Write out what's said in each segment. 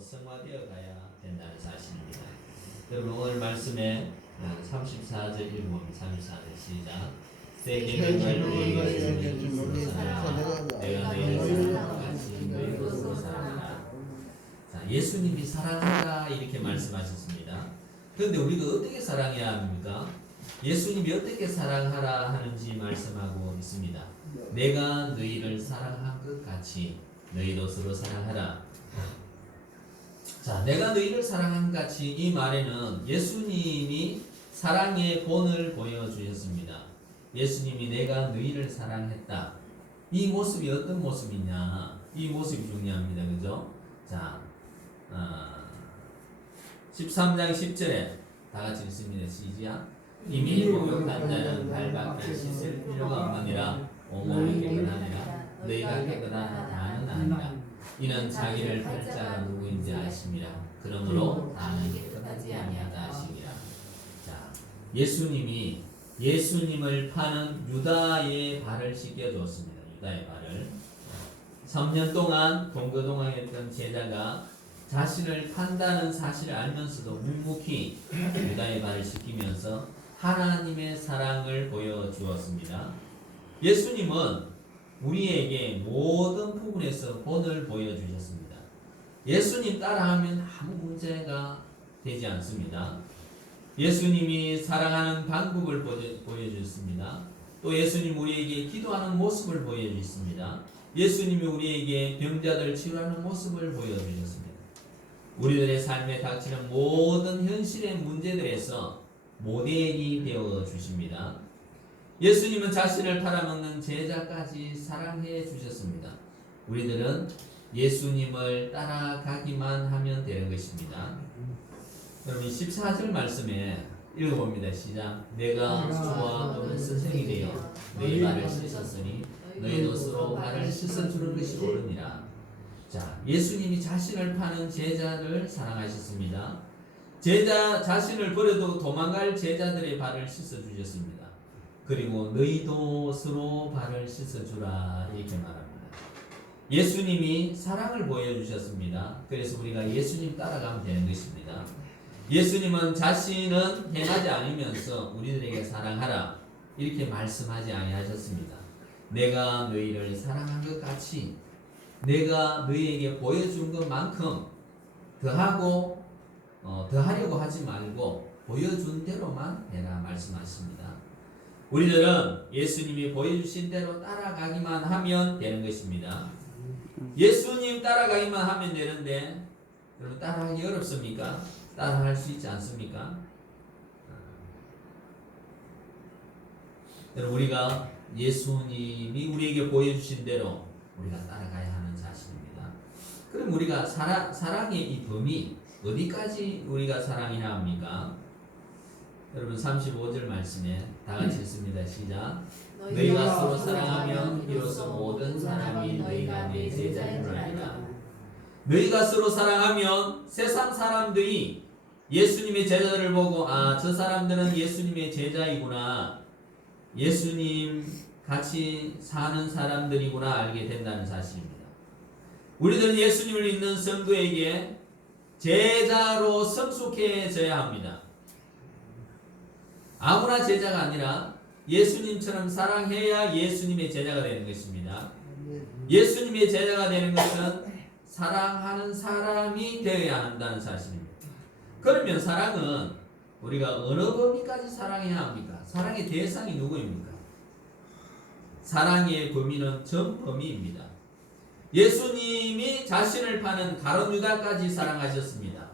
성화되어 가야 된다는 사실입니다. 여러분 오늘 말씀에 34절 읽어봅니다. 34절 시작. 새 계명을 너희에게 주노니 내가 너희를 사랑한 같이 너희도 서로 사랑하라. 자, 예수님이 사랑하라 이렇게 말씀하셨습니다. 그런데 우리가 어떻게 사랑해야 합니까? 예수님이 어떻게 사랑하라 하는지 말씀하고 있습니다. 내가 너희를 사랑한 것 같이 너희도 서로 사랑하라. 자, 내가 너희를 사랑한 같이 이 말에는 예수님이 사랑의 본을 보여주셨습니다. 예수님이 내가 너희를 사랑했다. 이 모습이 어떤 모습이냐? 이 모습이 중요합니다. 그죠? 자, 13장 10절에 다 같이 읽습니다. 시작. 이미 목욕한 자는 발밖에 씻을 필요가 없느니라. 온몸이 깨끗하니라. 너희가 깨끗한 다는 아니라. 이는 자기를 팔 자가 누구인지 아심이라. 그러므로 다는 깨끗하지 아니하다 하시니라. 자, 예수님이 예수님을 파는 유다의 발을 씻겨주었습니다. 유다의 발을 3년 동안 동거동항했던 제자가 자신을 판다는 사실을 알면서도 묵묵히 유다의 발을 씻기면서 하나님의 사랑을 보여주었습니다. 예수님은 우리에게 모든 부분에서 본을 보여주셨습니다. 예수님 따라하면 아무 문제가 되지 않습니다. 예수님이 사랑하는 방법을 보여주셨습니다. 또 예수님 우리에게 기도하는 모습을 보여주셨습니다. 예수님이 우리에게 병자들 치료하는 모습을 보여주셨습니다. 우리들의 삶에 닥치는 모든 현실의 문제들에서 모델이 되어 주십니다. 예수님은 자신을 팔아먹는 제자까지 사랑해 주셨습니다. 우리들은 예수님을 따라가기만 하면 되는 것입니다. 여러분 14절 말씀에 읽어봅니다. 시작. 내가 주와 또는 스승이 되어 너희 발을 씻었으니 너희도 서로 발을 씻어주는 것이 옳으니라. 자, 예수님이 자신을 파는 제자를 사랑하셨습니다. 제자 자신을 버려도 도망갈 제자들의 발을 씻어주셨습니다. 그리고 너희도 서로 발을 씻어주라 이렇게 말합니다. 예수님이 사랑을 보여주셨습니다. 그래서 우리가 예수님 따라가면 되는 것입니다. 예수님은 자신은 행하지 않으면서 우리들에게 사랑하라 이렇게 말씀하지 아니하셨습니다. 내가 너희를 사랑한 것 같이 내가 너희에게 보여준 것만큼 더하고 더하려고 하지 말고 보여준 대로만 해라 말씀하십니다. 우리들은 예수님이 보여주신 대로 따라가기만 하면 되는 것입니다. 예수님 따라가기만 하면 되는데 여러분 따라하기 어렵습니까? 따라할 수 있지 않습니까? 여러분 우리가 예수님이 우리에게 보여주신 대로 우리가 따라가야 하는 사실입니다. 그럼 우리가 사랑의 이 범위 어디까지 우리가 사랑해야 합니까? 여러분 35절 말씀에 다 같이 읽습니다. 시작. 너희가 서로 사랑하면 비로소 모든 사람이 너희가 내 제자인 줄 알리라. 너희가 서로 사랑하면 세상 사람들이 예수님의 제자들을 보고 저 사람들은 예수님의 제자이구나. 예수님 같이 사는 사람들이구나 알게 된다는 사실입니다. 우리들은 예수님을 믿는 성도에게 제자로 성숙해져야 합니다. 아무나 제자가 아니라 예수님처럼 사랑해야 예수님의 제자가 되는 것입니다. 예수님의 제자가 되는 것은 사랑하는 사람이 되어야 한다는 사실입니다. 그러면 사랑은 우리가 어느 범위까지 사랑해야 합니까? 사랑의 대상이 누구입니까? 사랑의 범위는 전 범위입니다. 예수님이 자신을 파는 가룟 유다까지 사랑하셨습니다.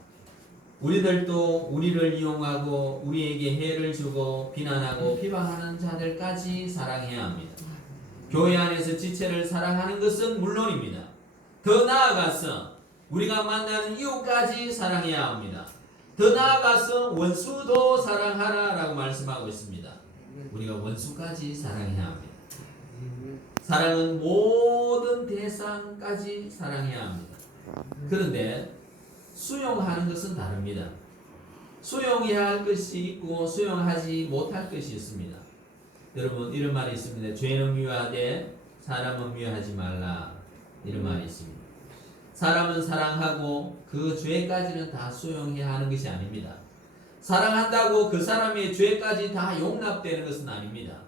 우리들도 우리를 이용하고 우리에게 해를 주고 비난하고 비방하는 자들까지 사랑해야 합니다. 교회 안에서 지체를 사랑하는 것은 물론입니다. 더 나아가서 우리가 만나는 이웃까지 사랑해야 합니다. 더 나아가서 원수도 사랑하라라고 말씀하고 있습니다. 우리가 원수까지 사랑해야 합니다. 사랑은 모든 대상까지 사랑해야 합니다. 그런데 수용하는 것은 다릅니다. 수용해야 할 것이 있고 수용하지 못할 것이 있습니다. 여러분 이런 말이 있습니다. 죄는 미워하되 사람은 미워하지 말라 이런 말이 있습니다. 사람은 사랑하고 그 죄까지는 다 수용해야 하는 것이 아닙니다. 사랑한다고 그 사람의 죄까지 다 용납되는 것은 아닙니다.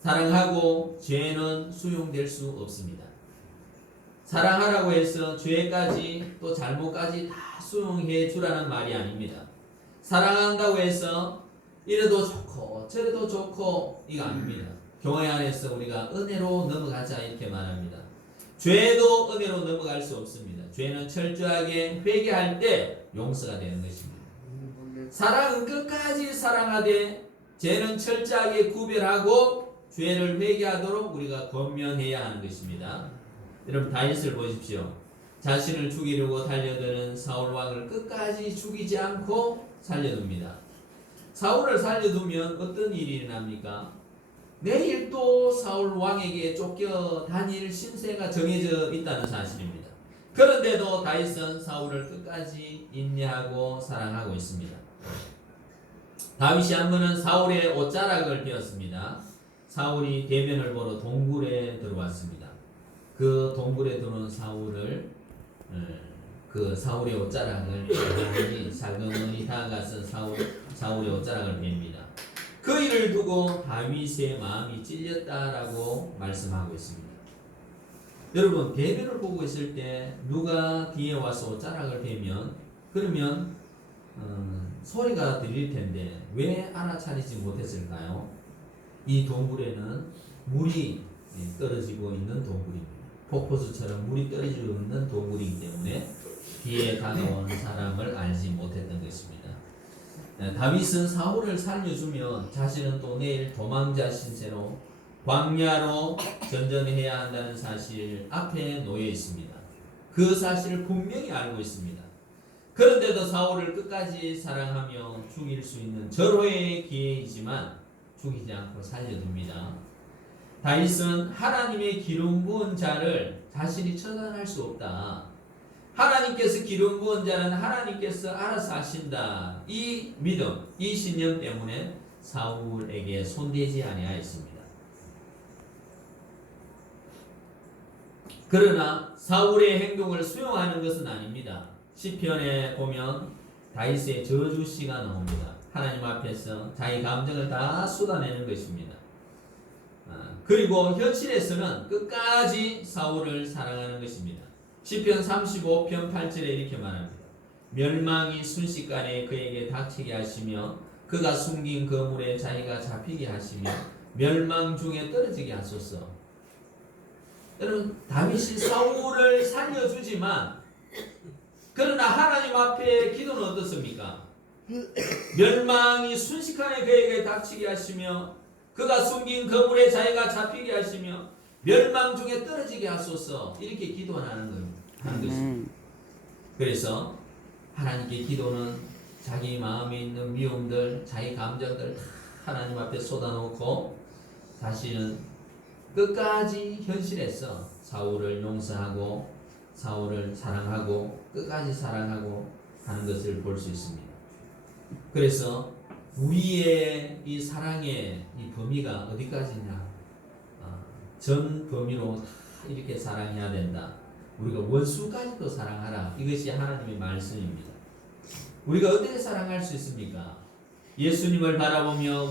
사랑하고 죄는 수용될 수 없습니다. 사랑하라고 해서 죄까지 또 잘못까지 다 수용해 주라는 말이 아닙니다. 사랑한다고 해서 이래도 좋고 저래도 좋고 이거 아닙니다. 교회 안에서 우리가 은혜로 넘어가자 이렇게 말합니다. 죄도 은혜로 넘어갈 수 없습니다. 죄는 철저하게 회개할 때 용서가 되는 것입니다. 사랑은 끝까지 사랑하되 죄는 철저하게 구별하고 죄를 회개하도록 우리가 권면해야 하는 것입니다. 여러분 다윗을 보십시오. 자신을 죽이려고 달려드는 사울 왕을 끝까지 죽이지 않고 살려둡니다. 사울을 살려두면 어떤 일이 일어납니까? 내일 또 사울 왕에게 쫓겨 다닐 신세가 정해져 있다는 사실입니다. 그런데도 다윗은 사울을 끝까지 인내하고 사랑하고 있습니다. 다윗이 한 번은 사울의 옷자락을 베었습니다. 사울이 대변을 보러 동굴에 들어왔습니다. 그 동굴에 들어온 사울을 그 사울의 옷자락을 살금살금히 다가가서 사울의 옷자락을 베입니다. 그 일을 두고 다윗의 마음이 찔렸다라고 말씀하고 있습니다. 여러분 대변을 보고 있을 때 누가 뒤에 와서 옷자락을 베면 그러면 소리가 들릴 텐데 왜 알아차리지 못했을까요? 이 동굴에는 물이 떨어지고 있는 동굴입니다. 폭포수처럼 물이 떨어지고 있는 동굴이기 때문에 뒤에 다가온 사람을 알지 못했던 것입니다. 다윗은 사울을 살려주면 자신은 또 내일 도망자 신세로 광야로 전전해야 한다는 사실 앞에 놓여 있습니다. 그 사실을 분명히 알고 있습니다. 그런데도 사울을 끝까지 사랑하며 죽일 수 있는 절호의 기회이지만 죽이지 않고 살려둡니다. 다윗은 하나님의 기름 부은 자를 자신이 처단할 수 없다. 하나님께서 기름 부은 자는 하나님께서 알아서 하신다. 이 믿음, 이 신념 때문에 사울에게 손대지 아니하였습니다. 그러나 사울의 행동을 수용하는 것은 아닙니다. 시편에 보면 다윗의 저주시가 나옵니다. 하나님 앞에서 자기 감정을 다 쏟아내는 것입니다. 그리고 현실에서는 끝까지 사울을 사랑하는 것입니다. 시편 35편 8절에 이렇게 말합니다. 멸망이 순식간에 그에게 닥치게 하시며 그가 숨긴 거물에 자기가 잡히게 하시며 멸망 중에 떨어지게 하소서. 여러분 다윗이 사울을 살려주지만 그러나 하나님 앞에 기도는 어떻습니까? 멸망이 순식간에 그에게 닥치게 하시며 그가 숨긴 거물에 자기가 잡히게 하시며 멸망 중에 떨어지게 하소서 이렇게 기도하는 것입니다. 그래서 하나님께 기도는 자기 마음에 있는 미움들, 자기 감정들 다 하나님 앞에 쏟아놓고 자신은 끝까지 현실에서 사울을 용서하고 사울을 사랑하고 끝까지 사랑하고 하는 것을 볼 수 있습니다. 그래서 우리의 이 사랑의 이 범위가 어디까지냐? 전 범위로 다 이렇게 사랑해야 된다. 우리가 원수까지도 사랑하라. 이것이 하나님의 말씀입니다. 우리가 어떻게 사랑할 수 있습니까? 예수님을 바라보며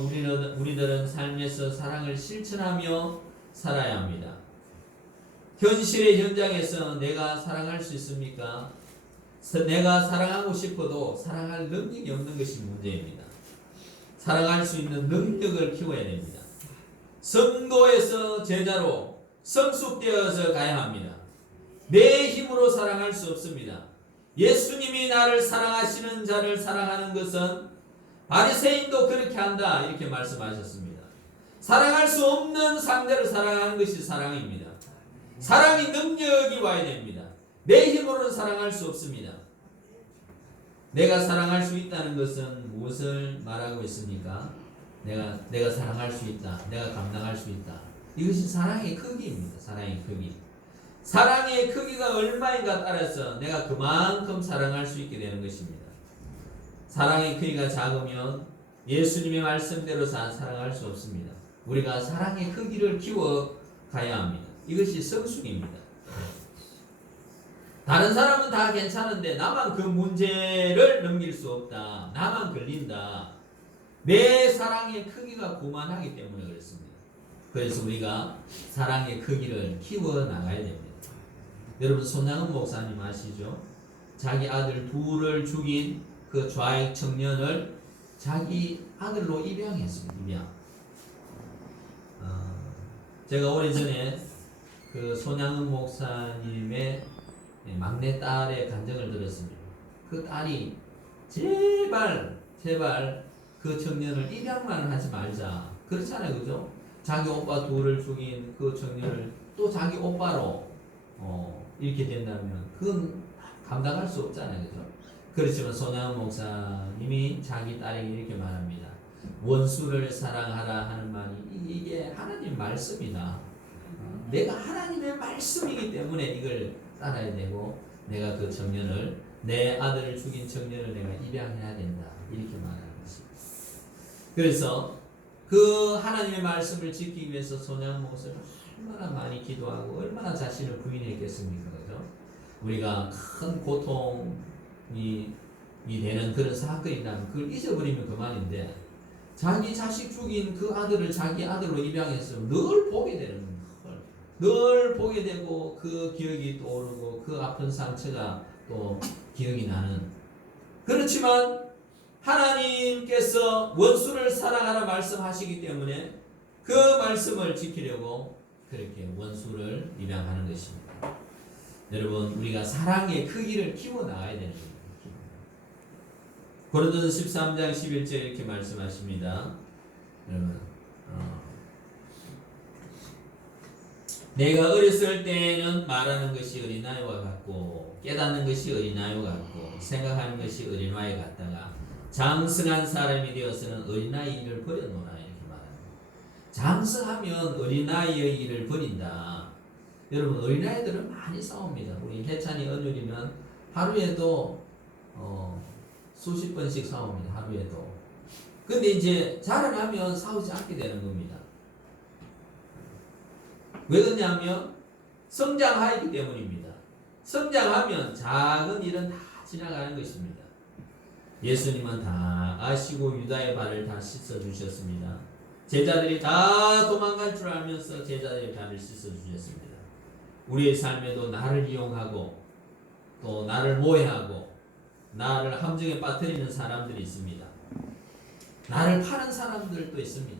우리들은 삶에서 사랑을 실천하며 살아야 합니다. 현실의 현장에서 내가 사랑할 수 있습니까? 내가 사랑하고 싶어도 사랑할 능력이 없는 것이 문제입니다. 사랑할 수 있는 능력을 키워야 됩니다. 성도에서 제자로 성숙되어서 가야 합니다. 내 힘으로 사랑할 수 없습니다. 예수님이 나를 사랑하시는 자를 사랑하는 것은 바리새인도 그렇게 한다 이렇게 말씀하셨습니다. 사랑할 수 없는 상대를 사랑하는 것이 사랑입니다. 사랑이 능력이 와야 됩니다. 내 힘으로는 사랑할 수 없습니다. 내가 사랑할 수 있다는 것은 무엇을 말하고 있습니까? 내가 사랑할 수 있다. 내가 감당할 수 있다. 이것이 사랑의 크기입니다. 사랑의 크기. 사랑의 크기가 얼마인가 따라서 내가 그만큼 사랑할 수 있게 되는 것입니다. 사랑의 크기가 작으면 예수님의 말씀대로 사랑할 수 없습니다. 우리가 사랑의 크기를 키워 가야 합니다. 이것이 성숙입니다. 다른 사람은 다 괜찮은데 나만 그 문제를 넘길 수 없다. 나만 걸린다. 내 사랑의 크기가 고만하기 때문에 그렇습니다. 그래서 우리가 사랑의 크기를 키워나가야 됩니다. 여러분 손양은 목사님 아시죠? 자기 아들 둘을 죽인 그 좌익 청년을 자기 아들로 입양했습니다. 입양. 제가 오래전에 그 손양은 목사님의 막내 딸의 간증을 들었습니다. 그 딸이 제발 그 청년을 입양만 하지 말자. 그렇잖아요, 그죠? 자기 오빠 둘을 죽인 그 청년을 또 자기 오빠로 이렇게 된다면 그건 감당할 수 없잖아요, 그죠? 그렇지만 손양은 목사님이 자기 딸에게 이렇게 말합니다. 원수를 사랑하라 하는 말이 이게 하나님 말씀이다. 내가 하나님의 말씀이기 때문에 이걸 따라야 되고 내가 그 청년을 내 아들을 죽인 청년을 내가 입양해야 된다. 이렇게 말하는 것입니다. 그래서 그 하나님의 말씀을 지키기 위해서 손양은 목사님 얼마나 많이 기도하고 얼마나 자신을 부인했겠습니까? 그죠? 우리가 큰 고통이 되는 그런 사건이 나면 그걸 잊어버리면 그만인데 자기 자식 죽인 그 아들을 자기 아들로 입양해서 늘 보게 되는 거예요. 늘 보게 되고 그 기억이 떠오르고 그 아픈 상처가 또 기억이 나는. 그렇지만 하나님께서 원수를 사랑하라 말씀하시기 때문에 그 말씀을 지키려고 그렇게 원수를 입양하는 것입니다. 여러분 우리가 사랑의 크기를 키워나가야 되는 겁니다. 고린도서 13장 11절 이렇게 말씀하십니다. 여러분 내가 어렸을 때는 말하는 것이 어린아이와 같고 깨닫는 것이 어린아이와 같고 생각하는 것이 어린아이 같다가 장성한 사람이 되어서는 어린아이 일을 버려놓으라 이렇게 말합니다. 장성하면 어린아이의 일을 버린다. 여러분 어린아이들은 많이 싸웁니다. 우리 해찬이 언율이는 하루에도 수십 번씩 싸웁니다. 하루에도. 근데 이제 자라나면 싸우지 않게 되는 겁니다. 왜 그러냐면 성장하기 때문입니다. 성장하면 작은 일은 다 지나가는 것입니다. 예수님은 다 아시고 유다의 발을 다 씻어주셨습니다. 제자들이 다 도망갈 줄 알면서 제자들의 발을 씻어주셨습니다. 우리의 삶에도 나를 이용하고 또 나를 모해하고 나를 함정에 빠뜨리는 사람들이 있습니다. 나를 파는 사람들도 있습니다.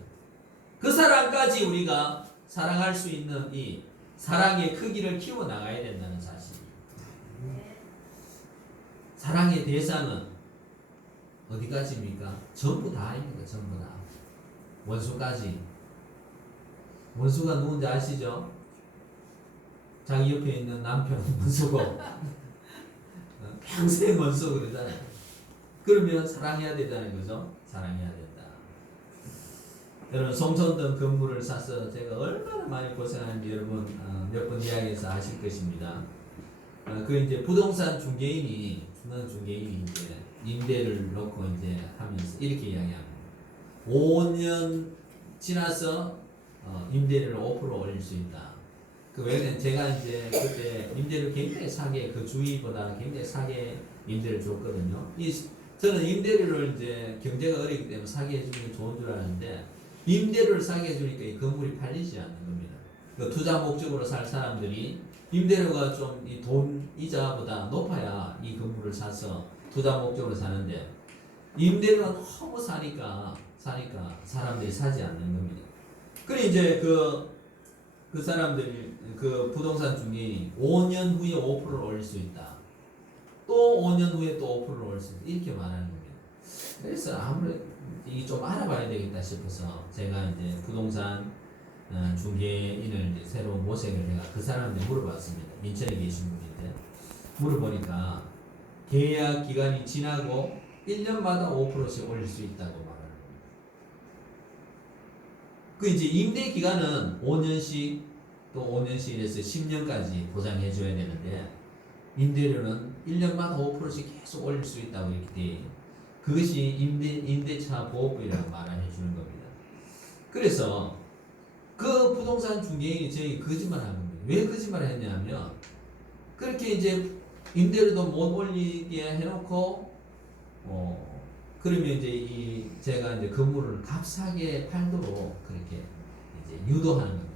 그 사람까지 우리가 사랑할 수 있는 이 사랑의 크기를 키워나가야 된다는 사실입니다. 사랑의 대상은 어디까지입니까? 전부 다입니다. 전부 다. 원수까지. 원수가 누군지 아시죠? 자기 옆에 있는 남편 원수고 평생 원수 그러잖아요. 그러면 사랑해야 된다는 거죠. 사랑해야 된다. 여러분 송천동 건물을 사서 제가 얼마나 많이 고생하는지 여러분 몇 번 이야기해서 아실 것입니다. 그 이제 부동산 중개인이 이제 임대를 놓고 이제 하면서 이렇게 이야기합니다. 5년 지나서 임대료를 5% 올릴 수 있다. 그 왜냐면 제가 이제 그때 임대료 굉장히 싸게 그 주위보다 굉장히 싸게 임대를 줬거든요. 저는 임대료를 이제 경제가 어렵기 때문에 싸게 해주는 게 좋은 줄 아는데 임대료를 싸게 해주니까 이 건물이 팔리지 않는 겁니다. 그 투자 목적으로 살 사람들이 임대료가 좀 이 돈 이자보다 높아야 이 건물을 사서 투자 목적으로 사는데 임대료가 너무 싸니까 사람들이 사지 않는 겁니다. 그래 이제 그 사람들이 그 부동산 중개인이 5년 후에 5%를 올릴 수 있다. 또 5년 후에 또 5%를 올릴 수 있다. 이렇게 말하는 겁니다. 그래서 아무래도 이게 좀 알아봐야 되겠다 싶어서 제가 이제 부동산 중개인을 이제 새로 모색을 해가 그 사람한테 물어봤습니다. 인천에 계신 분인데 물어보니까 계약 기간이 지나고 1년마다 5%씩 올릴 수 있다고 말하는 겁니다. 그 이제 임대 기간은 5년씩 또 5년씩 이래서 10년까지 보장해 줘야 되는데 임대료는 1년마다 5%씩 계속 올릴 수 있다고 이렇게 돼. 그것이 임대차 보호법이라고 말해 주는 겁니다. 그래서 그 부동산 중개인이 저희 거짓말을 한 겁니다. 왜 거짓말을 했냐면 그렇게 이제 임대료도 못 올리게 해놓고 그러면 이제 제가 이제 건물을 값싸게 팔도록 그렇게 이제 유도하는 겁니다.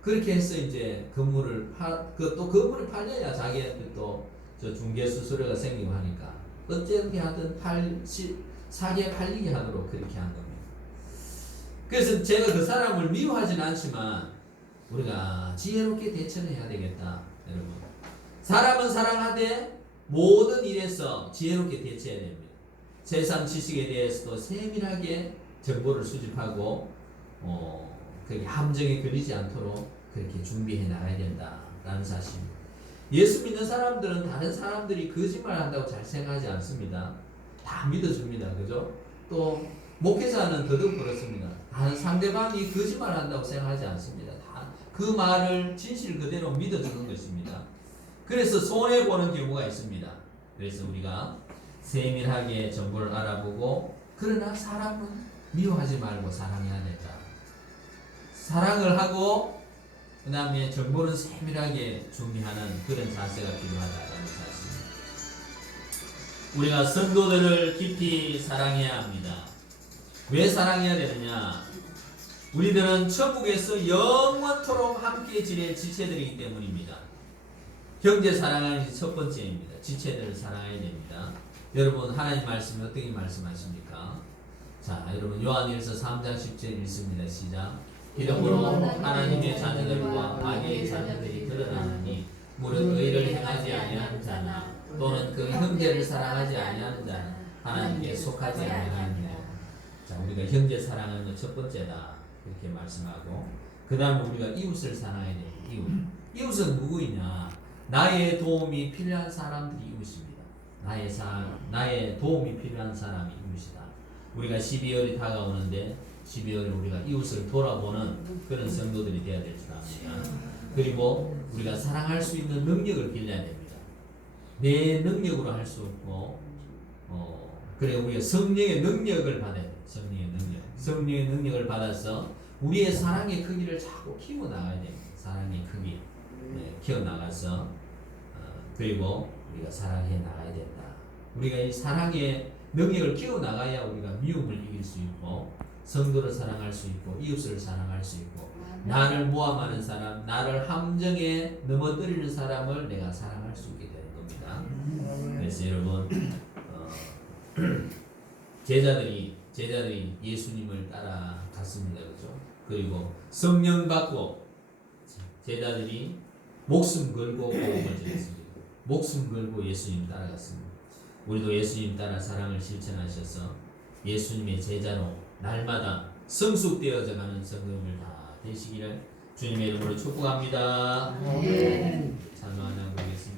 그렇게 해서 이제 건물을 또 건물을 팔려야 자기한테 또 저 중개 수수료가 생기고 하니까 어떻게 하든 사게 팔리게 하도록 그렇게 한 겁니다. 그래서 제가 그 사람을 미워하지는 않지만 우리가 지혜롭게 대처를 해야 되겠다, 여러분. 사람은 사랑하되 모든 일에서 지혜롭게 대처해야 됩니다. 세상 지식에 대해서도 세밀하게 정보를 수집하고 그게 함정에 걸리지 않도록 그렇게 준비해 나가야 된다라는 사실입니다. 예수 믿는 사람들은 다른 사람들이 거짓말 한다고 잘 생각하지 않습니다. 다 믿어줍니다. 그죠? 또 목회자는 더더욱 그렇습니다. 다른 상대방이 거짓말 한다고 생각하지 않습니다. 다 그 말을 진실 그대로 믿어주는 것입니다. 그래서 손해보는 경우가 있습니다. 그래서 우리가 세밀하게 정보를 알아보고, 그러나 사람은 미워하지 말고 사랑해야 된다. 사랑을 하고 그 다음에 정보는 세밀하게 준비하는 그런 자세가 필요하다는 사실입니다. 우리가 성도들을 깊이 사랑해야 합니다. 왜 사랑해야 되느냐? 우리들은 천국에서 영원토록 함께 지낼 지체들이기 때문입니다. 형제 사랑하는 게 첫 번째입니다. 지체들을 사랑해야 됩니다. 여러분, 하나님 말씀이 어떻게 말씀하십니까? 자, 여러분, 요한일서 3장 10절 읽습니다. 시작. 이러므로 하나님의 자녀들과 마귀의 자녀들이 드러나느니 무릇 의를 행하지 아니하는 자나 또는 그 형제를 사랑하지 아니하는 자는 하나님께 속하지 아니하느니라. 자, 우리가 형제 사랑하는 것 첫 번째다, 이렇게 말씀하고, 그 다음에 우리가 이웃을 사랑해야 돼요. 이웃은 누구이냐? 나의 도움이 필요한 사람들이 이웃입니다. 나의 도움이 필요한 사람이 이웃이다. 우리가 12월이 다가오는데 12월에 우리가 이웃을 돌아보는 그런 성도들이 되어야 될 줄 압니다. 그리고 우리가 사랑할 수 있는 능력을 길러야 됩니다. 내 능력으로 할 수 없고, 그래 우리가 성령의 능력을 받아야 돼요. 성령의 능력을 받아서 우리의 사랑의 크기를 자꾸 키워나가야 됩니다. 사랑의 크기 키워나가서 그리고 우리가 사랑해 나가야 된다. 우리가 이 사랑의 능력을 키워나가야 우리가 미움을 이길 수 있고, 성도를 사랑할 수 있고, 이웃을 사랑할 수 있고, 나를 모함하는 사람, 나를 함정에 넘어뜨리는 사람을 내가 사랑할 수 있게 되는 겁니다. 그래서 여러분, 제자들이 예수님을 따라갔습니다. 그렇죠? 그리고 성령 받고 제자들이 목숨 걸고 복음을 전했습니다. 목숨 걸고 예수님 따라갔습니다. 우리도 예수님 따라 사랑을 실천하셔서 예수님의 제자로 날마다 성숙되어져 가는 성도들 다 되시기를 주님의 이름으로 축복합니다. 찬송 하나 보겠습니다.